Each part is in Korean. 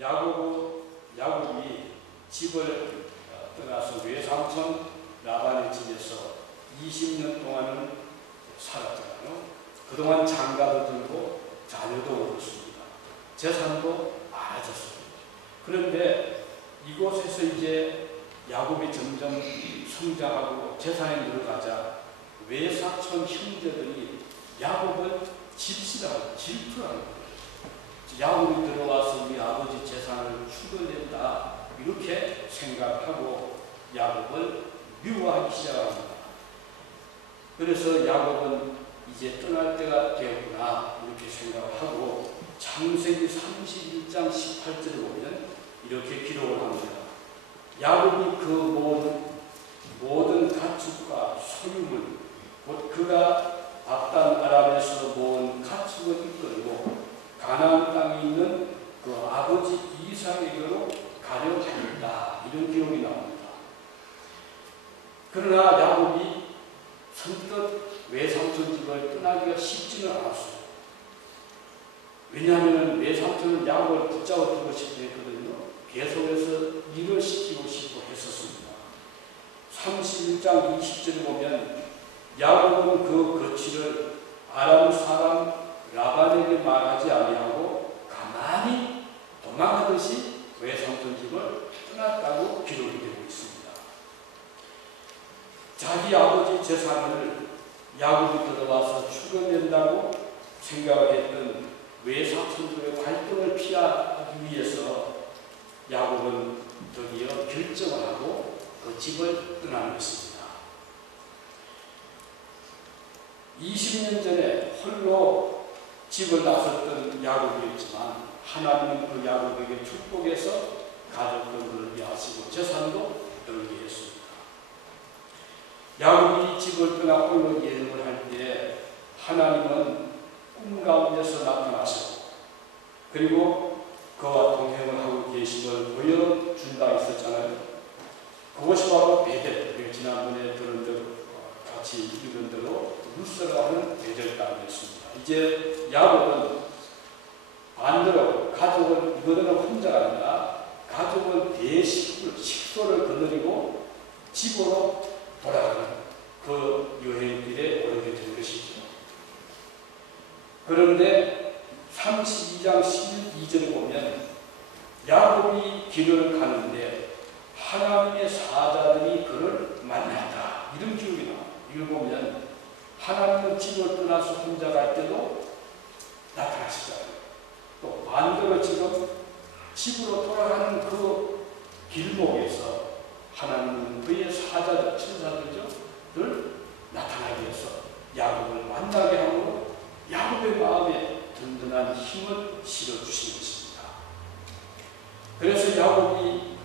야곱이 집을 떠나서 외삼촌 라반의 집에서 20년 동안은 살았잖아요. 그동안 장가도 들고 자녀도 얻었습니다. 재산도 많아졌습니다. 그런데 이곳에서 이제 야곱이 점점 성장하고 재산이 늘어가자 외사촌 형제들이 야곱을 질투하는 거예요. 야곱이 들어와서 우리 아버지 재산을 추돌낸다 이렇게 생각하고 야곱을 미워하기 시작합니다. 그래서 야곱은 이제 떠날 때가 되었구나 이렇게 생각하고 창세기 31장 18절을 보면 이렇게 기록을 합니다. 야곱이 그 모든 가축과 소유물 곧 그가 박단 아람에서 모은 가축을 이끌고 가나안 땅에 있는 그 아버지 이삭에게로 가려 하였다 이런 기록이 나옵니다. 그러나 야곱이 선뜻 외삼촌 집을 떠나기가 쉽지는 않았어요. 왜냐하면 외삼촌은 야곱을 붙잡아두고 싶어 했거든요. 계속해서 일을 시키고 싶어 했었습니다. 31장 20절을 보면 야곱은 그 거취를 아람 사람 라반에게 말하지 아니하고 가만히 도망하듯이 외삼촌 집을 떠났다고 기록이 되고 있습니다. 자기 아버지 재산을 야곱이 들어와서 추금낸다고 생각을 했던 외삼촌들의 갈등을 피하기 위해서 야곱은 드디어 결정을 하고 그 집을 떠나는 것입니다. 20년 전에 홀로 집을 나섰던 야곱이었지만 하나님은 그 야곱에게 축복해서 가족도 늘게 하시고 재산도 늘게 했습니다. 야곱이 집을 떠나 홀로 여행을 할 때 하나님은 꿈 가운데서 나타나시고 그리고 그와 동행을 하고 계심을 보여준다 했었잖아요. 그것이 바로 베델, 지난번에 들은 대로 같이 읽은 대로 루스라고 하는 베델 땅이었습니다. 이제 야곱은 반대로 가족을 이거는 혼자가 아니라 가족을 식소를 거느리고 집으로 돌아가는 그 여행길에 오르게 된 것이죠. 그런데 32장 12절을 보면 야곱이 길을 가는데 하나님의 사자들이 그를 만났다 이런 기록이 나와요. 이걸 보면 하나님은 집을 떠나서 혼자 갈 때도 나타나시잖아요. 또 반대로 지금 집으로 돌아가는 그 길목에서 하나님은 그의 사자들, 천사들을 나타나기 위해서 야곱을 만나게 하고 야곱의 마음에 든든한 힘을 실어주신 것입니다. 그래서 야곱이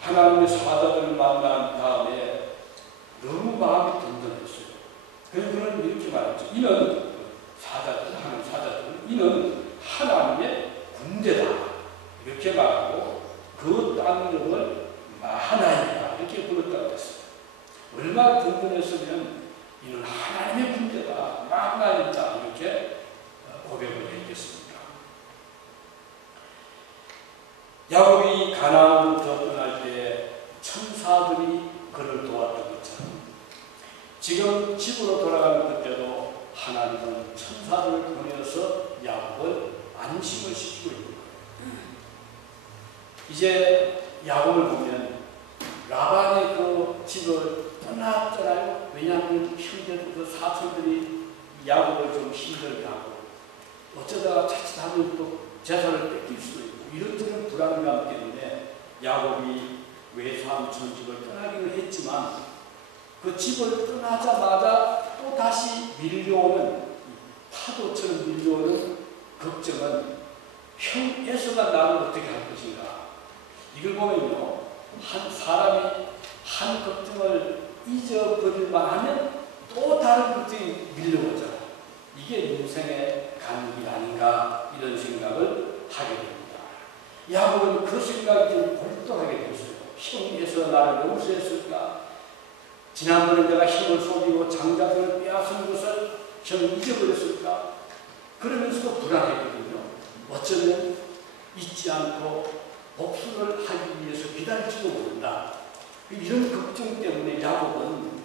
하나님의 사자들을 만난 다음에 너무 마음이 든든했어요. 그래서 그는 이렇게 말했죠. 이는 하나님 사자들은 이는 하나님의 군대다 이렇게 말하고 그 땅 이름을 마하나임이다 이렇게 불렀다고 했어요. 얼마나 든든했으면 이는 하나님의 군대다 마하나임이다 이렇게 고백을 했겠습니까? 야곱이 가나안으로부터 떠날 때 천사들이 그를 도왔던 것처럼 지금 집으로 돌아가는 그때도 하나님은 천사들을 보내서 야곱을 안심을 시키고 있는 거예요. 이제 야곱을 보면 라반의 그 집을 떠났잖아요. 왜냐하면 형제들, 그 사촌들이 야곱을 좀 힘들게 하고 어쩌다가 자칫하면 또 재산을 뺏길 수도 있고 이런저런 불안감 때문에 야곱이 외삼촌 집을 떠나기는 했지만 그 집을 떠나자마자 또 다시 밀려오는 파도처럼 밀려오는 걱정은 형 에서가 나를 어떻게 할 것인가. 이걸 보면요, 한 사람이 한 걱정을 잊어버릴만 하면 또 다른 걱정이 밀려오잖아요. 이게 인생의 간길 아닌가 이런 생각을 하게 됩니다. 야곱은 그 생각이 좀 벌떡하게 됐어요. 형에서 나를 용서했을까? 지난번에 내가 형을 속이고 장자들을 빼앗은 것을 형 잊어버렸을까? 그러면서도 불안했거든요. 어쩌면 잊지 않고 복수를 하기 위해서 기다릴지도 모른다. 이런 걱정 때문에 야곱은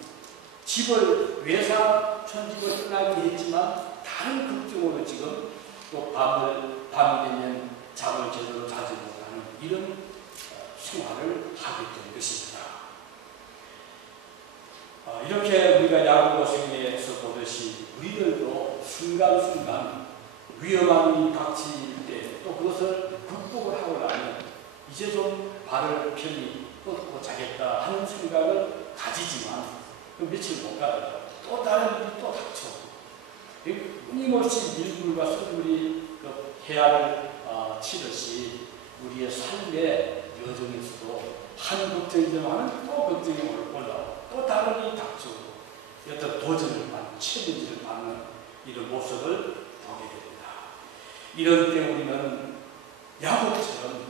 집을 외삼촌 집을 떠나긴 했지만 다른 걱정으로 지금 또 밤이 되면 잠을 제대로 자지 못하는 이런 생활을 하게 된 것입니다. 이렇게 우리가 야고보 생애에서 보듯이 우리들도 순간순간 위험한 일이 닥칠 때 또 그것을 극복을 하고 나면 이제 좀 발을 편히 뻗고 자겠다 하는 생각을 가지지만 그 며칠 못 가다가 또 다른 일이 또 닥쳐. 끊임없이 밀물과 썰물이 그 해안을 치듯이 우리의 삶의 여정에서도 한 걱정이지만 또 걱정이 올라오고 또 다른 일이 닥쳐오고 어떤 도전을 받는, 챌린지를 받는 이런 모습을 보게 됩니다. 이럴 때 우리는 야곱처럼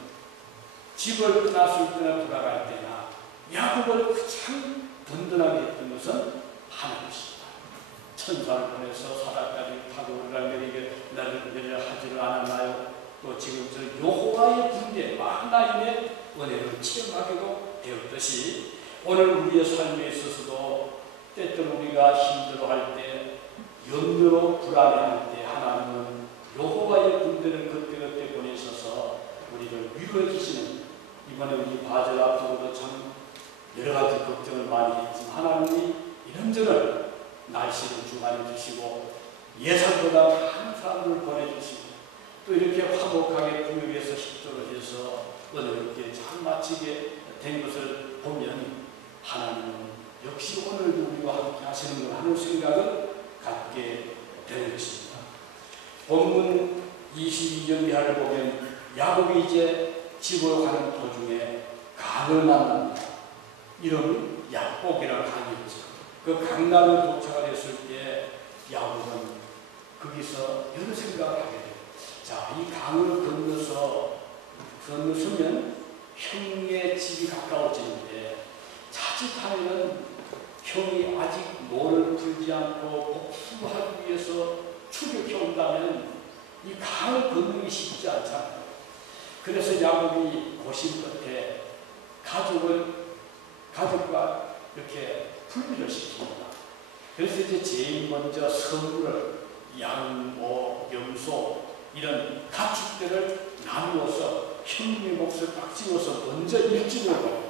집을 떠났을 때나 돌아갈 때나 야곱을 가장 든든하게 했던 것은 하나님이십니다. 천사를 보내서 사다리를 타고 우리를 내리게 하지를 않았나요? 또 지금 저 여호와의 군대 하나님의 은혜를 체험하게도 되었듯이 오늘 우리의 삶에 있어서도 때때로 우리가 힘들어할 때, 염려로 불안해할 때 하나님은 여호와의 군대를 그때그때 보내셔서 우리를 위로해 주시는, 이번에 우리 바젤 앞두고도 참 여러 가지 걱정을 많이 했지만 하나님이 이런저런 날씨를 주관해 주시고 예상보다 많은 사람을 보내주시고 또 이렇게 화목하게 구역에서 협조를 해서 은혜롭게 잘 마치게 된 것을 보면 하나님은 역시 오늘도 우리와 함께 하시는 걸 하는 생각을 갖게 되는 것입니다. 본문 22절 이하를 보면 야곱이 이제 집으로 가는 도중에 강을 만납니다. 이름이 약복이라는 강이었죠. 그 강나루에 도착을 했을 때 야곱은 거기서 여러 생각을 하게 돼요. 자, 이 강을 건너서면 형의 집이 가까워지는데 자칫하면 형이 아직 노를 풀지 않고 복수하기 위해서 추격해 온다면 이 강을 건너기 쉽지 않잖아요. 그래서 야곱이 고심 끝에 가족과 이렇게 분리를 시킵니다. 그래서 이제 제일 먼저 선물을 양, 모, 염소 이런 가축들을 나누어서 형님의 몫을 딱 집어서 먼저 일찍 오고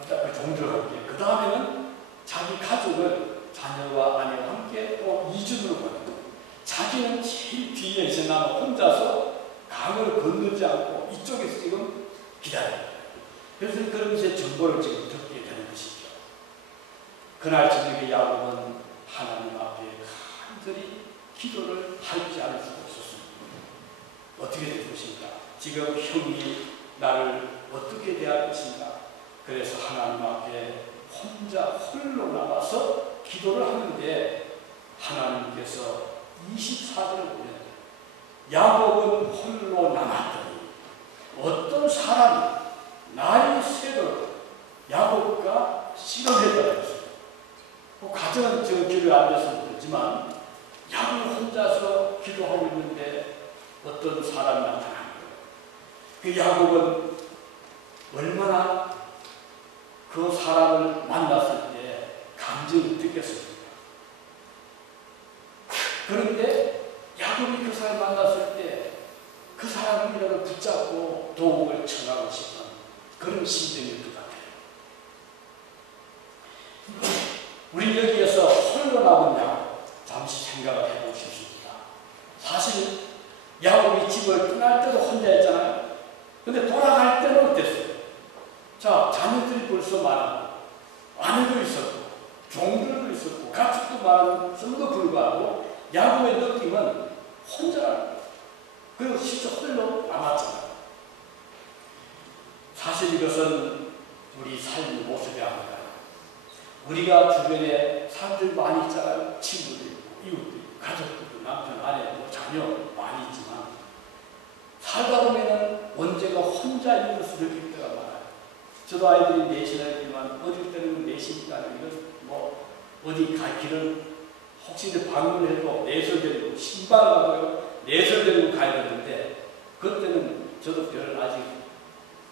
그 종들과 함께 그 다음에는 자기 가족을 자녀와 아내와 함께 또 이준으로 보내고 자기는 제일 뒤에 이제 남아 혼자서 강을 건너지 않고 이쪽에서 지금 기다려요. 그래서 그런 이제 정보를 지금 듣게 되는 것이죠. 그날 저녁에 야곱은 하나님 앞에 간절히 기도를 하지 않을 수가 없었습니다. 어떻게 될 것인가? 지금 형이 나를 어떻게 대할 것인가? 그래서 하나님 앞에 혼자 홀로 나가서 기도를 하는데 하나님께서 24절을 보면 야곱은 홀로 남았더니 어떤 사람이 날이 새도록 야곱과 씨름했다고 했어요. 가정은 지금 기도에 앉아서 모르지만 야곱이 혼자서 기도하고 있는데 어떤 사람이 나타나는 거예요. 그 야곱은 얼마나 그 사람을 만났을 때 감정이 느꼈습니까? 그런데 야곱이 그 사람을 만났을 때 그 사람이라도 붙잡고 도움을 청하고 싶은 그런 심정일 것 같아요. 우리 여기에서 홀로 남은 야곱 잠시 생각을 해보고 싶습니다. 사실 야곱이 집을 떠날 때도 혼자 했잖아요. 근데 돌아갈 때는 어땠어요? 자, 자녀들이 벌써 많았고 아내도 있었고 종들도 있었고 가축도 많았음에도 불구하고 야곱의 느낌은 혼자 그리고 진짜 홀로 남았잖아요. 사실 이것은 우리 삶의 모습이 아닐까요? 우리가 주변에 사람들 많이 있잖아요. 친구도 있고 이웃도 있고 가족도 있고 남편, 아내, 자녀 많이 있지만 살다 보면은 언제가 혼자 있는 것을 느낄 때가 많아요. 저도 아이들이 내신하지만 어릴 때는 내신이라는 이건 어디 갈 길은 혹시 방문해도 내설되고 신발 가고요. 내설되고 가야 되는데 그때는 저도 별 아직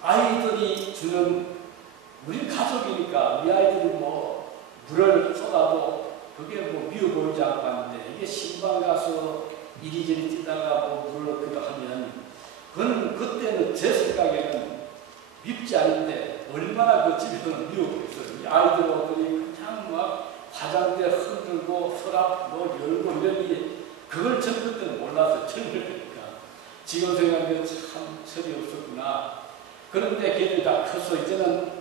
아이들이 주는, 우리 가족이니까 우리 아이들이 뭐 물을 쏟아도 그게 뭐 미워 보이지 않고 하는데, 이게 신방 가서 이리저리 뛰다가 뭐 물을 그거 하면 그건 그때는 제 생각에는 밉지 않은데 얼마나 그 집에서는 미워 보였어요. 아이들이 그냥 막 화장대 흔들고 서랍 뭐 열고 이러니 그걸 전 그때는 몰랐어요. 젊으니까. 지금 생각하면 참 철이 없었구나. 그런데 걔들이 다 커서 이제는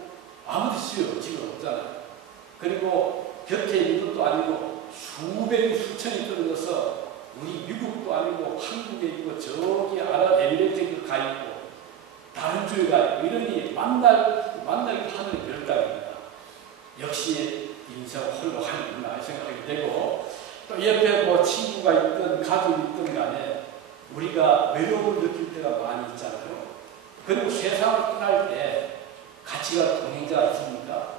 아무도 지금 없잖아요. 그리고 곁에 있는 것도 아니고 수백이 수천이 떨어져서 우리 미국도 아니고 한국에 있고 저기 아랍에미레이트에 가 있고 다른 주에 가 있고 이러니 만나기 하늘이 별따기입니다. 역시 인생 홀로 가는구나 생각이 되고, 또 옆에 뭐 친구가 있든 가족이 있든 간에 우리가 외로움을 느낄 때가 많이 있잖아요. 그리고 세상을 떠날 때 같이 갈 동행자가 있습니까?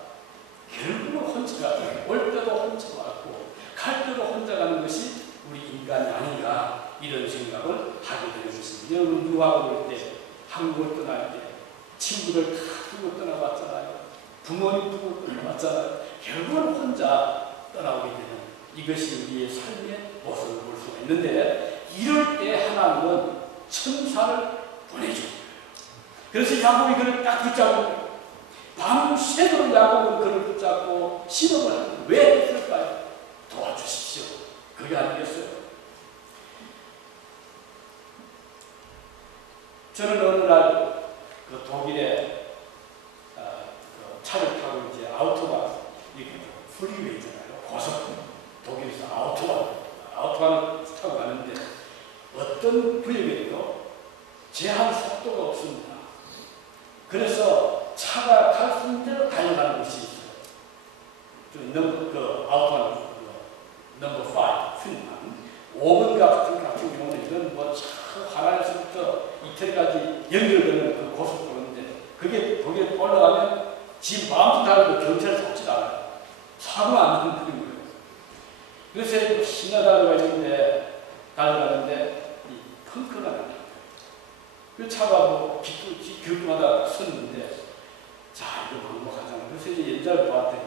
결국은 혼자 가요. 올 때도 혼자 왔고 갈 때도 혼자 가는 것이 우리 인간이 아닌가, 이런 생각을 하게 되는 것입니다. 여러분 유학을 올 때, 한국을 떠날 때 친구들 다 두고 떠나봤잖아요. 부모님 두고 떠나봤잖아요. 결국은 혼자 떠나오게 되는, 이것이 우리의 삶의 모습을 볼 수가 있는데, 이럴 때 하나님은 천사를 보내줍니다. 그래서 야곱이 그를 딱 붙잡고, 밤새도록 야곱은 그를 붙잡고 신음을 하는, 왜 했을까요? 도와주십시오. 그게 아니겠어요? 저는 어느 날 그 독일에 그 차를 타고 이제 아우토반, 이게 프리웨이 있잖아요. 고속, 독일에서 아우토반을 타고 가는데 어떤 구역에도 제한 속도가 없습니다. 그래서 차가 갈 수 있는 대로 달려가는 것이 있어요. 그 아우토반 넘버 5, 핀만 5번 같은 경우는 이건 뭐 하나에서부터 이태리까지 연결되는 그 고속도로인데, 그게 독일에 올라가면 지 마음껏 달려도 경찰이 잡지 않아요. 사고 안 나는 거예요. 그래서 신나달려가 있는데 달려가는데 이 펑크가 나요. 그 차가 뭐 길마다 섰는데, 자 이거 방법하잖아요. 그래서 이제 연장을 보았더니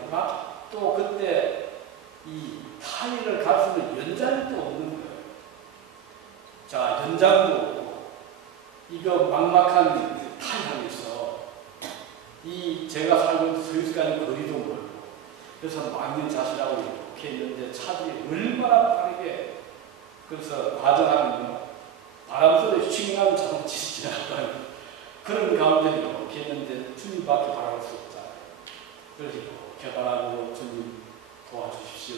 또 그때 이 타이를 갈 수 있는 연장도 없는 거예요. 자, 연장도 없고, 이거 막막한 타이항에서 이 제가 살고 있는 스위스까지 거리도 멀고, 그래서 막는 자시라고 이렇게 했는데 차들이 얼마나 빠르게, 그래서 과정하는 바람 소리 칭나는 자동차 지나가는 그런 가운데 이렇게 했는데 주님밖에 바라볼 수 없잖아요. 그래서 개발하고 주님 도와주십시오.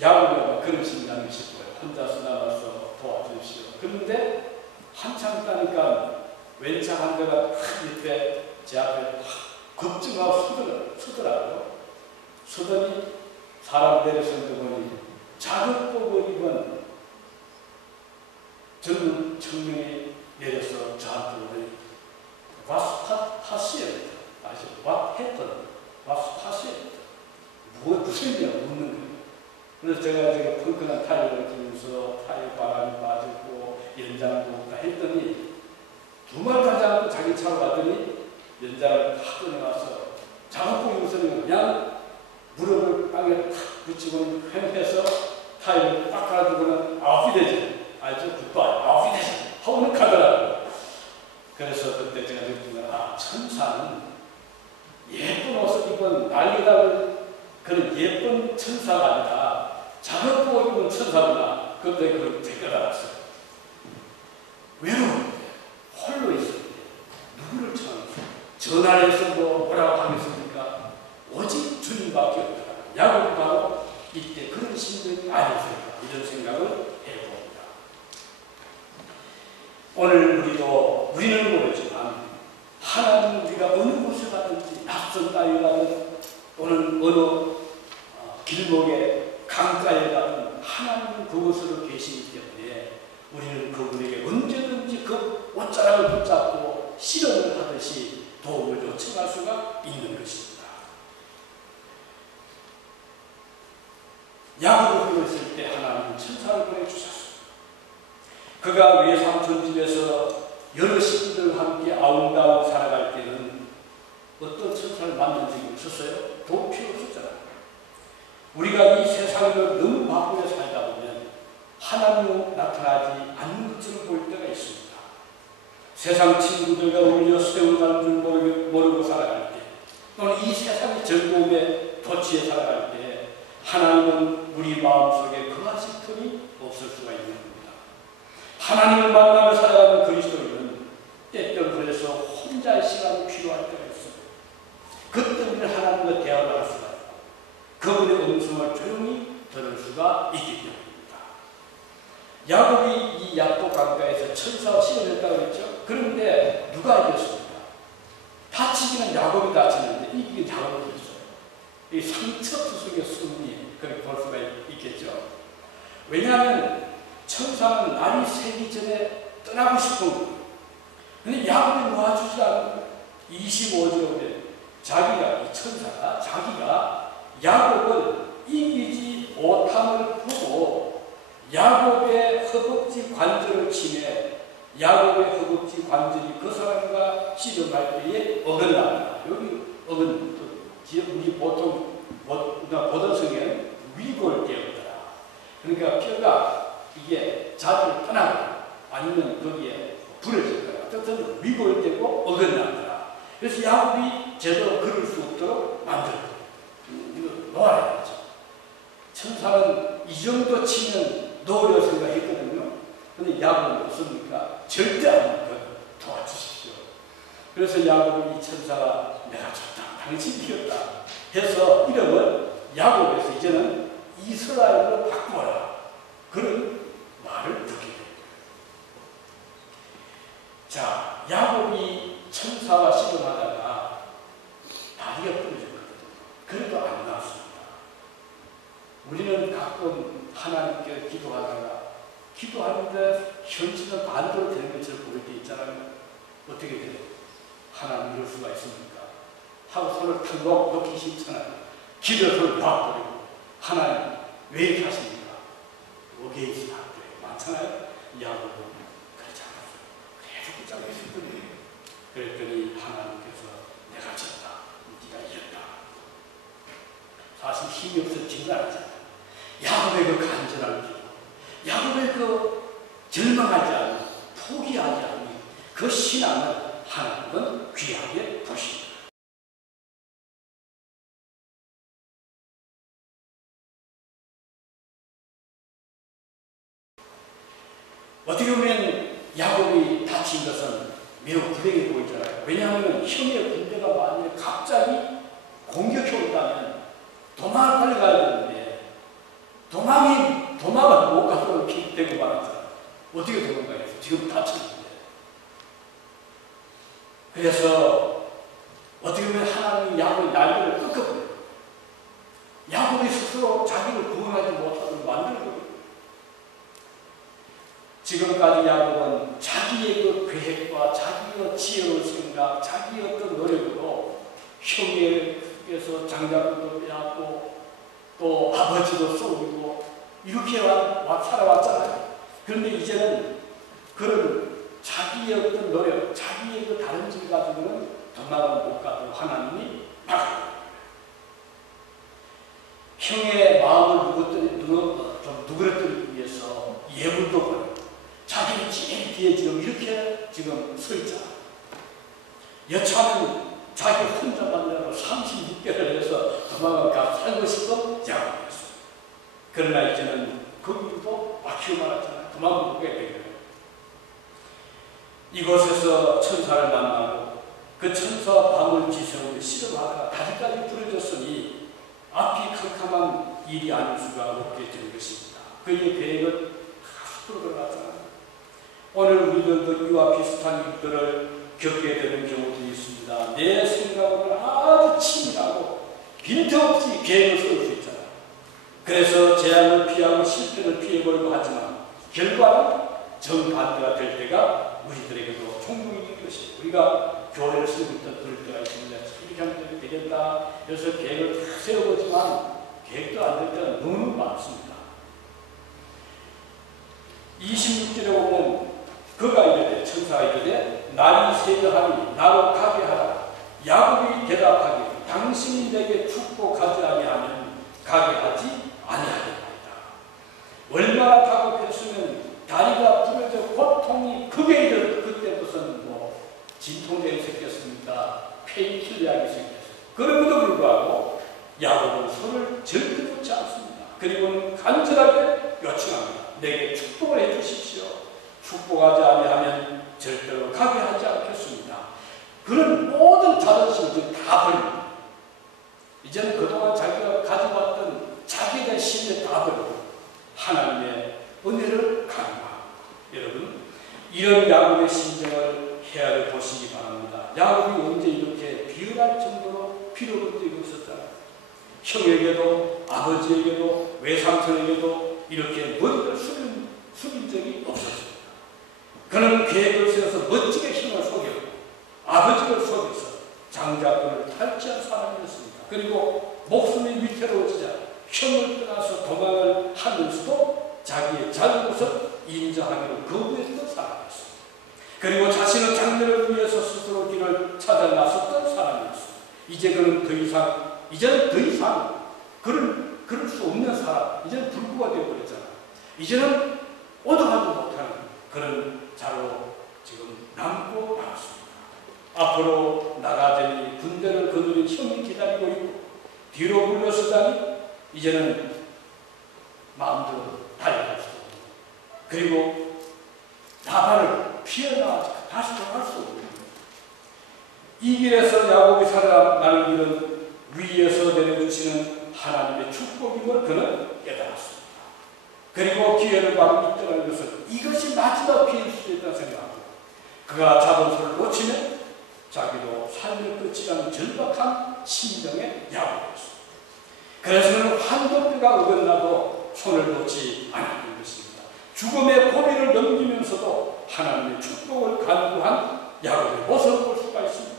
야곱이 그런 심장이 싶어요. 혼자서 남아서 도와주십시오. 그런데 한참 있다니까 왼차 한 대가 옆에 제 앞에 급증하고 서더라고요. 서더니 사람 내려서는 보니 자격복을 입은 젊은 청년이 내려서 저한테 오더니 What's possible? What happened? What's possible? 무슨 일이야? 묻는 거예요. 그래서 제가 지금 펑크난 타이어를 들면서 타이어 바람이 빠졌고 연장도 없다 했더니 두말 하지 않고 자기 차로 갔더니 연장을 탁 꺼내와서 작업복 입으서는 그냥 무릎을 땅에 탁 붙이고 횡해서 타이어를 딱 갈아주고는 아웃피되지, 알죠? 굿바이 아웃피되지 하고는 가더라고요. 그래서 그때 제가 느낀 건, 천사는 예쁜 옷을 입은 날개다른 그런 예쁜 천사가 아니라 작업복 입은 천사구나. 그때 그걸 깨달았어요. 외로울 때, 홀로 있을 때, 누구를 찾았어요? 전화해서 뭐라고 하겠습니까? 오직 주님밖에 없다. 야곱이 바로 이때 그런 심정이 아니었을까, 이런 생각을 해봅니다. 오늘 우리는 모르지만 하나님, 우리가 어느 곳에 가든지 낯선 땅에 가든 또는 어느 길목에 강가에 가든 하나님은 그곳으로 계시기 때문에 우리는 그분에게 언제든지 그 옷자락을 붙잡고 실험을 하듯이 도움을 요청할 수가 있는 것입니다. 야곱을 보냈을 때 하나님은 천사를 보내주셨습니다. 그가 외삼촌 집에서 여러 식구들과 함께 아웅다웅 살아갈 때는 어떤 천사를 만난 적이 없었어요? 도 필요 없었잖아요. 우리가 이 세상을 너무 바쁘게 살다 보면 하나님이 나타나지 않는 것처럼 보일 때가 있습니다. 세상 친구들과 어울려 세워가는 줄 모르고 살아갈 때, 또는 이 세상의 즐거움에 도취해 살아갈 때 하나님은 우리 마음속에 거하실 틈이 없을 수가 있는 겁니다. 하나님을 만나며 살아가는 그리스도인은 때때로 그래서 혼자의 시간이 필요할 때가 있어요. 그때 우리는 하나님과 대화를 할 수가 있고 그분의 음성을 조용히 들을 수가 있기 때문입니다. 야곱이 이 야복 강가에서 천사와 시험했다고 그랬죠. 그런데 누가 이겼습니까? 다치기는 야곱이 다쳤는데 이기긴 야곱이 이겼어요. 이 상처투성의 승리, 그렇게 볼 수가 있겠죠. 왜냐하면 천사는 날이 새기 전에 떠나고 싶은 거예요. 근데 야곱이 놓아주지 않은 거예요. 25절에 보면 자기가, 이 천사가 자기가 야곱을 이기지 못함을 보고 야곱의 허벅지 관절을 치매 야곱의 허벅지 관절이 그 사람과 씨름할 때에 어긋난다. 여기 우리 보통 보던 성에는 위골되었더라. 그러니까 뼈가 이게 자리를 떠나거나 아니면 거기에 부러질 거라. 어쨌든 위골되고 어긋난다. 그래서 야곱이 제대로 걸을 수 없도록 만들었다. 이거 놓아야죠. 천사는 이 정도 치면 놓으려 생각했거든요. 근데 야곱은 없으니까 절대 안 도와주십시오. 그래서 야곱은 이 천사가 내가 졌다, 당신 이겼다 해서 이름을 야곱에서 이제는 이스라엘로 바꾸어라. 그런 말을 듣게 됩니다. 자, 야곱이 천사와 씨름하다가 다리가 부러졌거든요. 그래도 안 나왔습니다. 우리는 가끔 하나님께 기도하는데 현실은 반대로 되는 것처럼 보일 때 있잖아요. 어떻게 돼요? 하나님 이럴 수가 있습니까? 하고 손을 탁 놓기 싫잖아요. 기도에 손을 놔버리고 하나님 왜 이렇게 하십니까? 어게인스트 학교에 많잖아요. 야곱은 그렇지 않았어요. 계속 붙잡고 있었더니 그랬더니 하나님께서 내가 졌다. 네가 이겼다. 사실 힘이 없어 진단하잖아요. 야곱의 그 간절한 기도, 야곱의 그 절망하지 않는, 포기하지 않는 그 신앙을 하나님은 귀하게 보십니다. 어떻게 보면 야곱이 다친 것은 매우 불행해 보이잖아요. 왜냐하면 형의 군대가 만약에 갑자기 공격해 온다면 도망을 빨리 가야 되는데 도망을 못 가서 되고 말았잖아요. 어떻게 도망가겠어요? 지금 다쳤는데. 그래서 어떻게 보면 하나님이 야곱의 날개를 꺾어버려요. 야곱이 스스로 자기를 구원하지 못하도록 만들어버려요. 지금까지 야곱은 자기의 그 계획과 자기의 지혜로운 생각, 자기의 어떤 노력으로 형에게서 장자권도 빼앗고 또 아버지도 쏘고 이렇게 살아왔잖아요. 그런데 이제는 그런 자기의 어떤 노력, 자기의 그 다른 질 가지고는 도망을 못 가도록 하나님이 막아요. 형의 마음을 누그러뜨리기 위해서 예물도 버리고 자기는 제일 뒤에 지금 이렇게 지금 서 있잖아. 여차는 자기 혼자 만나고 36개를 해서 도망을 살고 싶은 야곱이었어요. 그러나 이제는 그 일도 막히고 말았잖아요. 도망을 못 가게 된 거예요. 이곳에서 천사를 만나고 그 천사와 밤을 지새우며 씨름하다가 다리까지 부러졌으니 앞이 캄캄한 일이 아닐 수가 없게 된 것입니다. 그의 계획은 다 숲으로 들어갔잖아요. 오늘 우리들도 이와 비슷한 일들을 겪게 되는 경우도 있습니다. 내 생각으로는 아주 치밀하고 빈틈없이 계획을 세울 수 있잖아요. 그래서 재앙을 피하고 실패를 피해버리고 하지만 결과는 정반대가 될 때가 우리들에게도 종종 있는 것이에요. 우리가 교회를 세울 때 그럴 때가 있습니다. 이렇게 하면 되겠다. 그래서 계획을 다 세워보지만 계획도 안 될 때가 너무 많습니다. 26절에 보면 그가 이르되 천사가 이르되 날이 새려하니 나로 가게 하라. 야곱이 대답하기를 당신이 내게 축복하지 아니하면 가게 하지 아니하겠나이다. 얼마나 다급했으면 다리가 부러져 고통이 크게 이르 그때 무슨 진통제가 있었겠습니까? 페인킬러약이 있었겠습니까? 그럼에도 불구하고 야곱은 손을 절대 놓지 않습니다. 그리고는 간절하게 요청합니다. 내게 축복을 해주십시오. 축복하지 아니하면 절대로 가게 하지 않겠습니다. 그런 모든 자존심을 다 버립니다. 이제는 그동안 자기가 가져왔던 자기의 신을 다 버리고 하나님의 은혜를 강구합니다. 여러분, 이런 야곱의 심정을 헤아려 보시기 바랍니다. 야곱이 언제 이렇게 비열할 정도로 빌어본 적이 없었잖아요. 형에게도 아버지에게도 외삼촌에게도 이렇게 머리를 숙인 적이 없었습니다. 그는 계획을 세워서 멋지게 힘을 속였고 아버지를 속여서 장자권을 탈취한 사람이었습니다. 그리고 목숨이 위태로워지자 형을 떠나서 도망을 하면서도 자기의 잘못을 인정하기로 거부했던 사람이었습니다. 그리고 자신의 장래를 위해서 스스로 길을 찾아 나섰던 사람이었습니다. 이제는 더 이상 그럴 수 없는 사람, 이제는 불구가 되어버렸잖아요. 이제는 얻어가지 못하는 그런 자로 지금 남고 나왔습니다. 앞으로 나가자니 군대를 거느린 형이 기다리고 있고 뒤로 물러서자니 이제는 마음대로 달려갈 수 없고 그리고 나발을 피해나가지 다시 돌아갈 수 없고 이 길에서 야곱이 살아가는 길은 위에서 내려주시는 하나님의 축복임을 그는 깨달았습니다. 그리고 기회를 바로 있다는 것은 이것이 마지막 기회일 수도 있다고 생각합니다. 그가 잡은 손을 놓치면 자기도 삶의 끝이라는 절박한 심정의 야곱이었습니다. 그래서 그는 환도뼈가 어긋나도 손을 놓지 않았던 것입니다. 죽음의 고비를 넘기면서도 하나님의 축복을 간구한 야곱의 모습을 볼 수가 있습니다.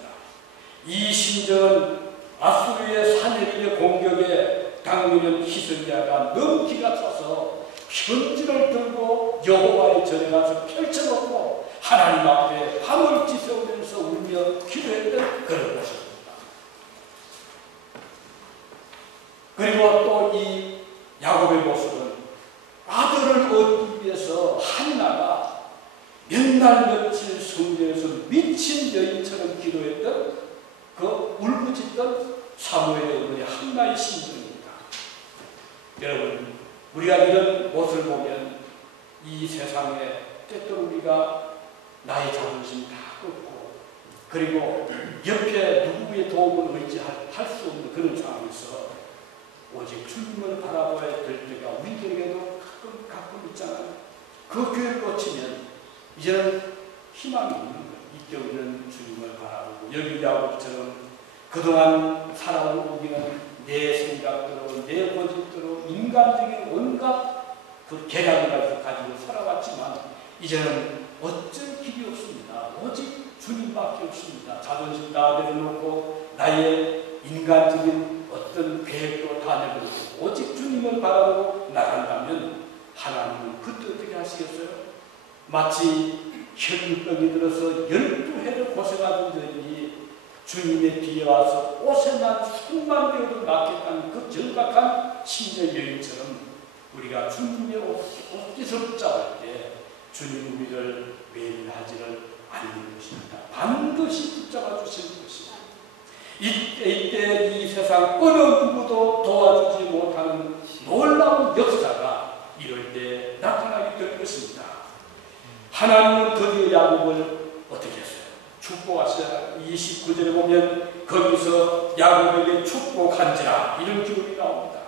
이 심정은 아수르의 사내립의 공격에 당기는 히스기야가 너무 기가 차서 편지를 들고 여호와의 전에 가서 펼쳐놓고 하나님 앞에 밤을 지새우면서 울며 기도했던 그런 모습입니다. 그리고 또 이 야곱의 모습은 아들을 얻기 위해서 한나가 몇 날 며칠 성전에서 미친 여인처럼 기도했던 그 울부짖던 사무엘의 어머니 한나의 심정입니다. 여러분, 우리가 이런 모습을 보면 이 세상에 때때로 우리가 나의 자존심 다 끊고 그리고 옆에 누구의 도움을 의지할 수 없는 그런 상황에서 오직 주님을 바라봐야 될 때가 우리에게도 가끔 있잖아요. 그 교회를 놓치면 이제는 희망이 없는 거예요. 이때 우리는 주님을 바라보고 여기 야곱처럼 그동안 살아온 우리는 내 생각대로 내 고집대로 인간적인 온갖 그 계략을 가지고 살아왔지만 이제는 어쩔 길이 없습니다. 오직 주님밖에 없습니다. 자존심 다 내려놓고 나의 인간적인 어떤 계획도 다 내려놓고 오직 주님을 바라보고 나간다면 하나님은 그때 어떻게 하시겠어요? 마치 혈병이 들어서 12해를 고생하던 저희 주님의 뒤에 와서 옷에만 손만 대어도 낫겠다는 그 절박한 심정 여인처럼 우리가 주님의 옷깃을 붙잡을 때 주님 우리를 외면하지를 않는 것입니다. 반드시 붙잡아 주시는 것입니다. 이때 이 세상 어느 누구도 도와주지 못하는 놀라운 역사가 이럴 때 나타나게 될 것입니다. 하나님은 드디어 야곱을 어떻게 했어요? 축복하시잖아요. 29절에 보면 거기서 야곱에게 축복한지라 이런 기록이 나옵니다.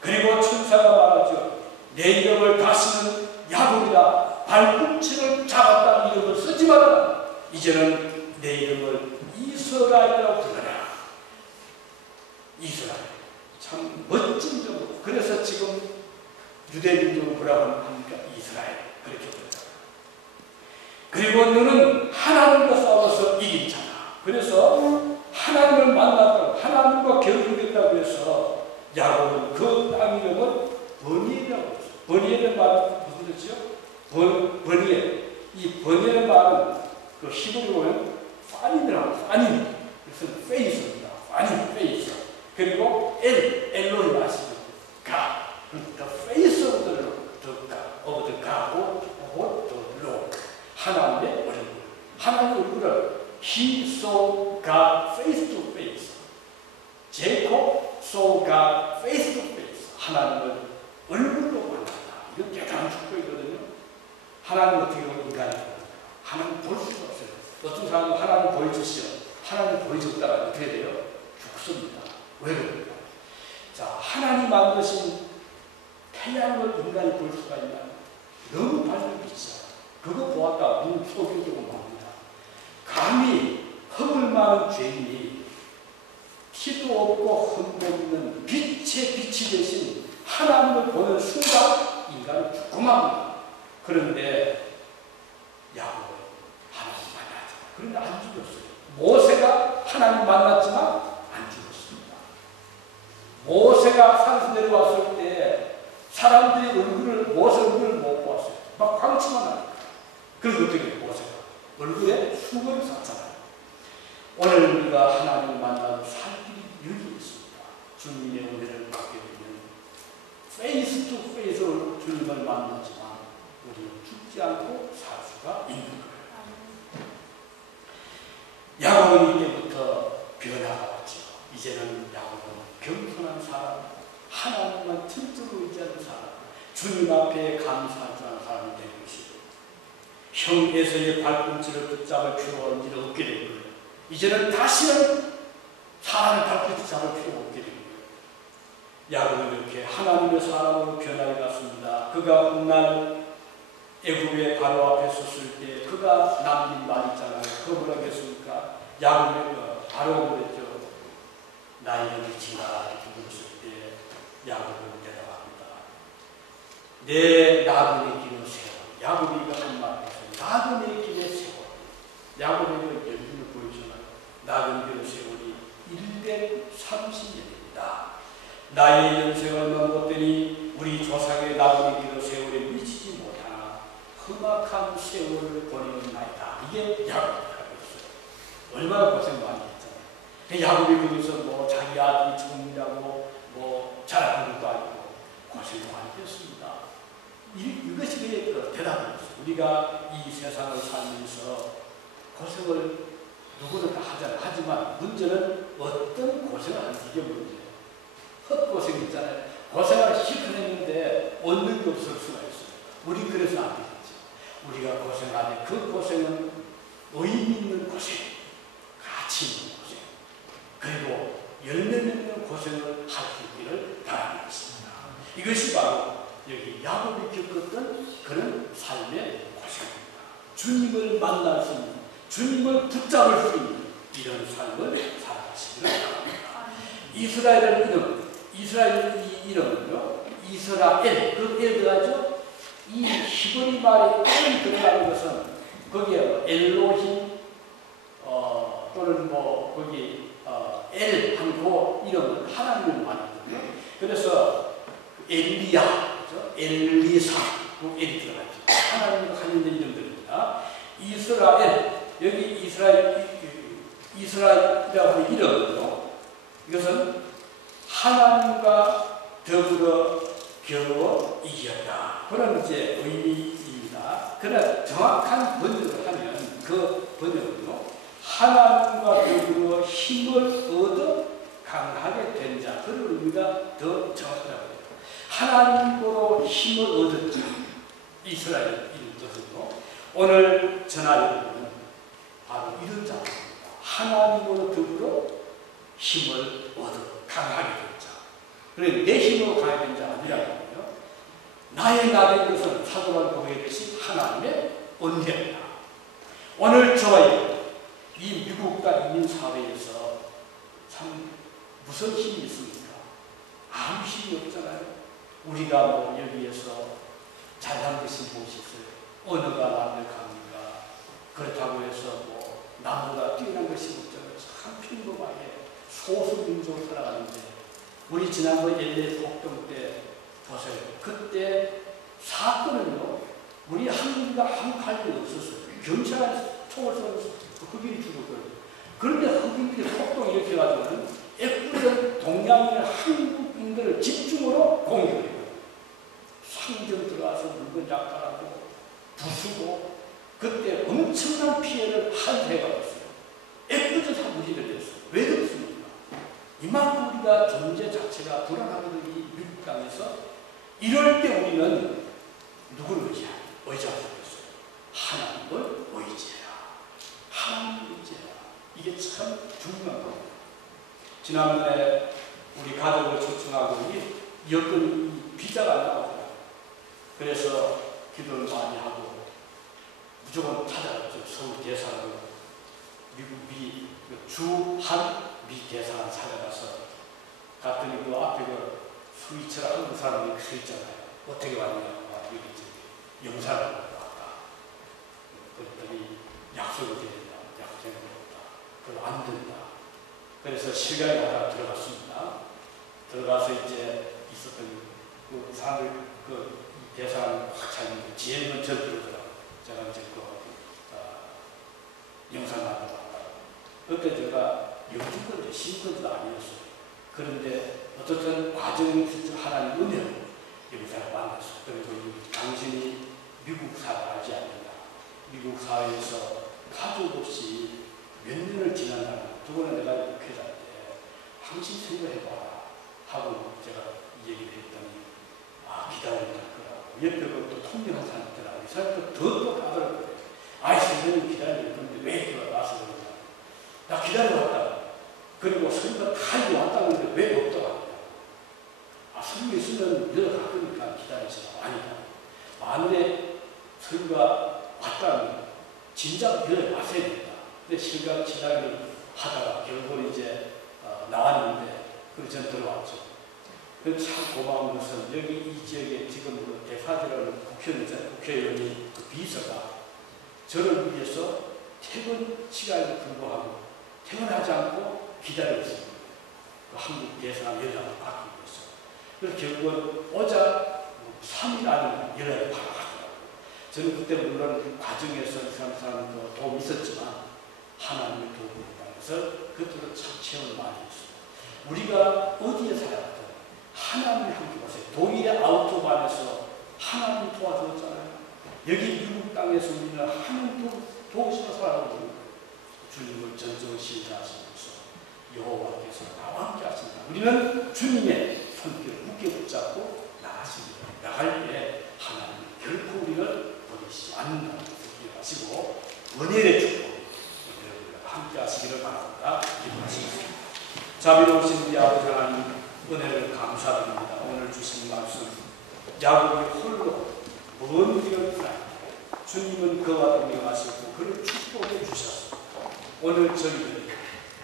그리고 천사가 말하죠. 내 이름을 다시는 야곱이라 발꿈치를 잡았다는 이름을 쓰지 말아라. 이제는 내 이름을 이스라엘이라고 불러라. 이스라엘. 참 멋진 점으로. 그래서 지금 유대민족을 뭐라고 합니까? 이스라엘. 그렇게 부르잖아요. 그리고 너는 하나님과 싸워서 이긴 자다. 그래서 하나님을 만났다고 하나님과 결혼했다고 해서 야곱은 그 땅 이름을 버니엘이라고 했어요. 버니엘의 말은 무슨 뜻이요? 버니엘. 이 버니엘의 말은 그 히브리어는 파님이라고 해요. 그것은 페이스입니다. 아니 페이스. 그리고 L로 아시죠? God. The face of the God, or the Lord. 하나님의 얼굴. 하나님의 얼굴을 He saw God face to face. Jacob saw God face to face. 하나님을 얼굴로 만났다. 이건 대단한 축복이거든요. 하나님 어떻게 인간이 하나님 볼 수가 없어요. 어떤 사람은 하나님 보여주시오. 하나님 보여줬다가 어떻게 돼요? 죽습니다. 왜 그럴까? 자, 하나님 만드신 태양을 인간이 볼 수가 있나? 너무 밝은 빛이야. 그거 보았다. 눈 속여주고 맙니다. 감히 흙을 많은 죄인이 티도 없고 흠도 없는 빛의 빛이 되신 하나님을 보는 순간 인간은 죽고 맙니다. 그런데 야곱은 하나님 만나죠. 그런데 안 죽었어요. 모세가 하나님 만났지만 안 죽었습니다. 모세가 산에서 내려왔을 때 사람들이 모세 얼굴을 못 보았어요. 막 광치만 나니까. 그래서 어떻게 모세가 얼굴에 수건을 쌌잖아요. 오늘 우리가 하나님을 만나서 살 길이 여기 있습니다. 주님의 은혜를 받게 되면 페이스 투 페이스로 주님을 만나지만 우리는 죽지 않고 살 수가 있는 거예요. 야곱은 이때부터 변화가 왔죠. 이제는 야곱은 겸손한 사람, 하나님만 틈틈이 의지하는 사람, 주님 앞에 감사하는 사람이 된 것이고, 형 에서의 발꿈치를 붙잡을 필요가 없게 된 거예요. 이제는 다시는 사람의 발꿈치 잡을 필요가 없게 된 거예요. 야곱은 이렇게 하나님의 사람으로 변화해 갔습니다. 그가 훗날 애굽의 바로 앞에 섰을 때 그가 남긴 말 있잖아요. 그거 뭐라고 했습니까? 야곱의 바로 그랬죠. 나이는 미친다 이렇게 물었을 때 야곱은 대답합니다. 내 나그네 길을 세워. 야곱이 이거 한마디에서 나그네 길에 세워. 야곱의 열심을 보여주나요? 나그네 길을 세우니 130년입니다. 나의 연세가 얼마 못되니 우리 조상의 나그네 길을 세월에 미치지 못하나 험악한 세월을 보내는 나이다. 이게 야곱이라고 했어요. 얼마나 고생 많이 했잖아요. 야곱이 거기서 뭐 자기 아들이 총리라고 뭐 잘하는 것도 아니고 고생 많이 했습니다. 이것이 그의 대답이었어요. 우리가 이 세상을 살면서 고생을 누구든 다 하잖아요. 하지만 문제는 어떤 고생을 하는지 이게 문제예요. 헛고생 있잖아요. 고생을 시켜냈는데 얻는 게 없을 수가 있어요. 우리 그래서 안 되겠죠. 우리가 고생하되 그 고생은 의미 있는 고생, 가치 있는 고생, 그리고 열매 맺는 고생을 할 수 있기를 바라는 것입니다. 이것이 바로 여기 야곱이 겪었던 그런 삶의 고생입니다. 주님을 만날 수 있는, 주님을 붙잡을 수 있는 이런 삶을 살아가시기를 바랍니다. 이스라엘 이 이름은요, 이스라엘, 그 엘 들어가죠? 이 히브리 말에 엘이 들어가는 것은 거기에 엘로힘 또는 뭐 거기 엘 한고 이름은 하나님을 말하거든요. 그래서 엘리야, 그렇죠? 엘리사, 그 엘이 들어가죠. 하나님과 관련된 이름들입니다. 이스라엘, 여기 이스라엘이라고 하는 이름은요, 이것은 하나님과 더불어 겨워 이겼다. 그런 이제 의미입니다. 그러나 정확한 번역을 하면 그 번역은요, 하나님과 더불어 힘을 얻어 강하게 된 자. 그런 의미가 더 정확하다고 해요. 하나님으로 힘을 얻었죠. 이스라엘 이런 뜻은요. 오늘 전할 일은 바로 이런 자입니다. 하나님으로 더불어 힘을 얻어 강하게 된 자. 그래 내 힘으로 강하게 된 자 아니라고요. 나의 나된 것은 사도가 고백했듯이 하나님의 은혜입니다. 오늘 저희 이 미국과 이민 사회에서 참 무슨 힘이 있습니까? 아무 힘이 없잖아요. 우리가 뭐 여기에서 잘한 것이 무엇이 있어요? 언어가 완벽합니까? 그렇다고 해서 뭐 남보다 뛰어난 것이 없잖아요. 참 평범하게 소수민족으로 살아가는데 우리 지난번 LA 폭동 때 보세요. 그때 사건은요, 우리 한국인과 아무 관련이 없었어요. 경찰 총을 쏘면서 흑인이 죽었거든요. 그런데 흑인들이 폭동 이렇게 해가지고는 애꿎은 동양인의 한국인들을 집중으로 공격해요. 상점 들어가서 물건 약탈하고 부수고 그때 엄청난 피해를 한해가 왔어요. 애꿎은 사무실이 됐어요. 왜 그렇습니까? 이만큼 우리가 존재 자체가 불안하거든요. 미국 땅에서. 이럴 때 우리는 누구를 의지하고 있겠어요? 하나님을 의지해라. 하나님을 의지해라. 이게 참 중요한 겁니다. 지난번에 우리 가족을 초청하고 여권 비자가 안 나오더라고요. 그래서 기도를 많이 하고 무조건 찾아갔죠. 서울 대사로 미국 주한 미 대사관 찾아가서 갔더니 그 앞에 그 스위처럼 한국 사람이 서 있잖아요. 어떻게 왔냐고 여기 영사를 왔다. 그랬더니 약속을 드려야 된다. 약속이 없다. 그걸 안 된다. 그래서 실감이 하나 들어갔습니다. 들어가서 이제 있었던 그 사람들 그 대사관 확 차는 지혜는 전 그러더라고요. 제가 이제 영상 만들어 왔다. 그때 제가 영주권자, 신권자도 아니었어요. 그런데 어떻든 과정이 있었죠. 하나님 은혜로 영사를 만났어요. 그리고 당신이 미국 사회를 알지 않는다. 미국 사회에서 가족 없이 몇 년을 지난다면 두번은 내가 목회자 때 당신 생각해봐라 하고 제가 얘기를 했더니 기다린다 거라고. 옆에 또 통역한 사람 있더라고요. 이 사람도 더 까다롭거든요. 선생님 기다리는 건데 왜 들어와서 그러냐. 나 기다려왔다. 그리고 선생님가 다 이거 왔다고 하는데 왜 없다고 하냐. 선생님 있으면 내려갈 거니까 기다리시라. 아니다. 만약에 선생님가 왔다면 진작 내려왔어야 된다. 근데 실감 기다리를 하다가 결국은 이제 나왔는데 그래서 전 들어왔죠. 참 고마운 것은 여기 이 지역에 지금 그 대사들은 국회의원이 그 비서가 저를 위해서 퇴근 시간에 불구하고 퇴근하지 않고 기다리고 있습니다. 그 한국 대사관 연락을 받고 있어요. 그래서 결국은 오자 3일 안에 연락을 받아가더라고요. 저는 그때 물론 그 과정에서 이 사람도 도움이 있었지만 하나님의 도움을 받아서 그때도 참 체험을 많이 했어요. 우리가 어디에 살았든 하나님이 함께 보세요. 독일의 아우토반에서 하나님이 도와주었잖아요. 여기 미국 땅에서 우리는 하나님 도우시며 살아가고 있는 거예요. 주님을 전적으로 신뢰하시면서 여호와께서 나와 함께 하신다. 우리는 주님의 손길을 굳게 붙잡고 나갈 때 하나님은 결코 우리를 버리시지 않는다는 것을 기억하시고 은혜의 축복 여러분과 함께 하시기를 바랍니다. 기도하시겠습니다. 자비로우신 우리 아버지 하나님 은혜를 감사드립니다. 오늘 주신 말씀 야곱이 홀로 먼 길을 떠났고 주님은 그와 동행하시고 그를 축복해 주셨습니다. 오늘 저희들이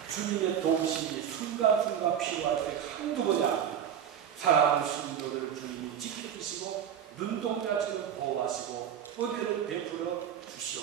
주님의 도우심이 순간순간 필요할 때 한두 번이 아니라 사랑하는 성도들을 주님이 지켜주시고 눈동자처럼 보호하시고 은혜를 베풀어 주시옵소서.